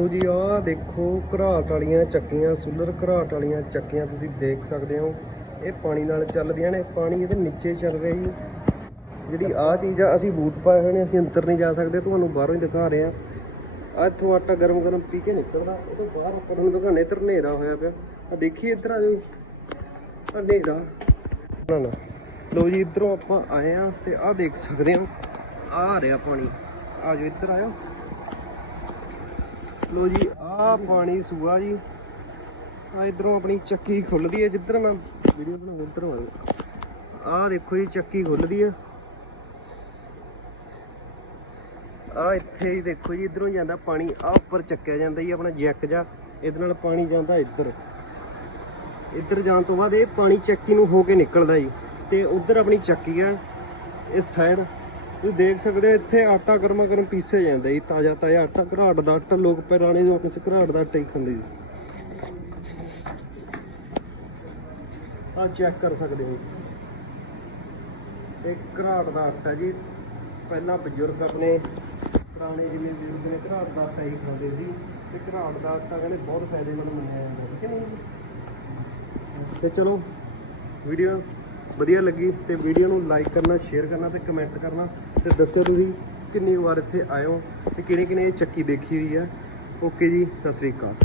ਲੋ ਜੀ, ਆਹ ਦੇਖੋ, ਘਰਾਟ ਵਾਲੀਆਂ ਚੱਕੀਆਂ, ਸੁਲਰ ਘਰਾਟ ਵਾਲੀਆਂ ਚੱਕੀਆਂ ਤੁਸੀਂ ਦੇਖ ਸਕਦੇ ਹੋ। ਇਹ ਪਾਣੀ ਨਾਲ ਚੱਲਦੀਆਂ ਨੇ, ਪਾਣੀ ਇਹਦੇ ਨੀਚੇ ਚੱਲ ਰਿਹਾ ਜੀ। ਜਿਹੜੀ ਆਹ ਚੀਜ਼ ਆ, ਅਸੀਂ ਬੂਟ ਪਾਏ ਹੋਏ ਨੇ, ਅਸੀਂ ਅੰਦਰ ਨਹੀਂ ਜਾ ਸਕਦੇ, ਤੁਹਾਨੂੰ ਬਾਹਰੋਂ ਹੀ ਦਿਖਾ ਰਹੇ ਆ। ਆ ਇੱਥੋਂ ਆਟਾ ਗਰਮ ਗਰਮ ਪੀ ਕੇ ਨਿਕਲਦਾ, ਇਹ ਤੋਂ ਬਾਹਰ ਆਪਾਂ ਤੁਹਾਨੂੰ ਦਿਖਾਣੇ ਇੱਧਰ ਹਨੇਰਾ ਹੋਇਆ ਪਿਆ। ਆ ਦੇਖੀਏ ਇੱਧਰ ਆ ਜਾਓ। ਆ ਹਨੇਰਾ। ਨਾ ਨਾ ਲੋ ਜੀ, ਇੱਧਰੋਂ ਆਪਾਂ ਆਏ ਆ ਤੇ ਆਹ ਦੇਖ ਸਕਦੇ ਹੋ ਆ ਰਿਹਾ ਪਾਣੀ। ਆ ਜਾਓ, ਇੱਧਰ ਆਇਓ। ਲੋ ਜੀ, ਆਹ ਪਾਣੀ ਸੂਆ ਜੀ। ਆ ਇਧਰੋਂ ਆਪਣੀ ਚੱਕੀ ਖੁੱਲਦੀ ਹੈ ਜਿੱਧਰ ਮੈਂ ਵੀਡੀਓ ਬਣਾ ਉਧਰੋਂ ਆਇਓ ਆਹ ਦੇਖੋ ਜੀ, ਚੱਕੀ ਖੁੱਲਦੀ ਹੈ। ਆ ਇੱਥੇ ਹੀ ਦੇਖੋ ਜੀ, ਇਧਰੋਂ ਜਾਂਦਾ ਪਾਣੀ ਆ ਉੱਪਰ ਚੱਕਿਆ ਜਾਂਦਾ ਜੀ ਆਪਣਾ ਜੈਕ ਜਾ ਇਹਦੇ ਨਾਲ ਪਾਣੀ ਜਾਂਦਾ ਇੱਧਰ। ਇੱਧਰ ਜਾਣ ਤੋਂ ਬਾਅਦ ਇਹ ਪਾਣੀ ਚੱਕੀ ਨੂੰ ਹੋ ਕੇ ਨਿਕਲਦਾ ਜੀ। ਤੇ ਉਧਰ ਆਪਣੀ ਚੱਕੀ ਆ ਇਸ ਸਾਈਡ ਤੁਸੀਂ ਦੇਖ ਸਕਦੇ ਹੋ ਇੱਥੇ ਆਟਾ ਗਰਮਾ ਗਰਮ ਪੀਸੇ ਜਾਂਦਾ ਜੀ, ਤਾਜ਼ਾ ਤਾਜ਼ਾ ਆਟਾ, ਘਰਾਟ ਦਾ ਆਟਾ, ਲੋਕ ਪੁਰਾਣੇ ਲੋਕ ਚ ਘਰਾਟ ਦਾ ਆਟਾ ਹੀ ਖਾਂਦੇ ਸੀ ਆ ਚੈੱਕ ਕਰ ਸਕਦੇ ਹੋ ਇਹ ਘਰਾਟ ਦਾ ਆਟਾ ਜੀ, ਪਹਿਲਾਂ ਬਜ਼ੁਰਗ ਆਪਣੇ ਪੁਰਾਣੇ ਜਿਵੇਂ ਬਜ਼ੁਰਗ ਨੇ ਘਰਾਟ ਦਾ ਆਟਾ ਹੀ ਖਾਂਦੇ ਸੀ। ਤੇ ਘਰਾਟ ਦਾ ਆਟਾ ਕਹਿੰਦੇ ਬਹੁਤ ਫਾਇਦੇਮੰਦ ਮੰਨਿਆ ਜਾਂਦਾ, ਠੀਕ ਹੈ ਤੇ ਚਲੋ ਵੀਡੀਓ ਵਧੀਆ ਲੱਗੀ ਤੇ ਵੀਡੀਓ ਨੂੰ ਲਾਈਕ ਕਰਨਾ ਸ਼ੇਅਰ ਕਰਨਾ ਤੇ ਕਮੈਂਟ ਕਰਨਾ ਤੇ ਦੱਸਿਓ ਤੁਸੀਂ ਕਿੰਨੀ ਵਾਰ ਇੱਥੇ ਆਇਓ ਤੇ ਕਿਹਨੇ ਕਿਹਨੇ ਇਹ ਚੱਕੀ ਦੇਖੀ ਹੋਈ ਆ ਓਕੇ ਜੀ, ਸਤਿ ਸ੍ਰੀ ਅਕਾਲ।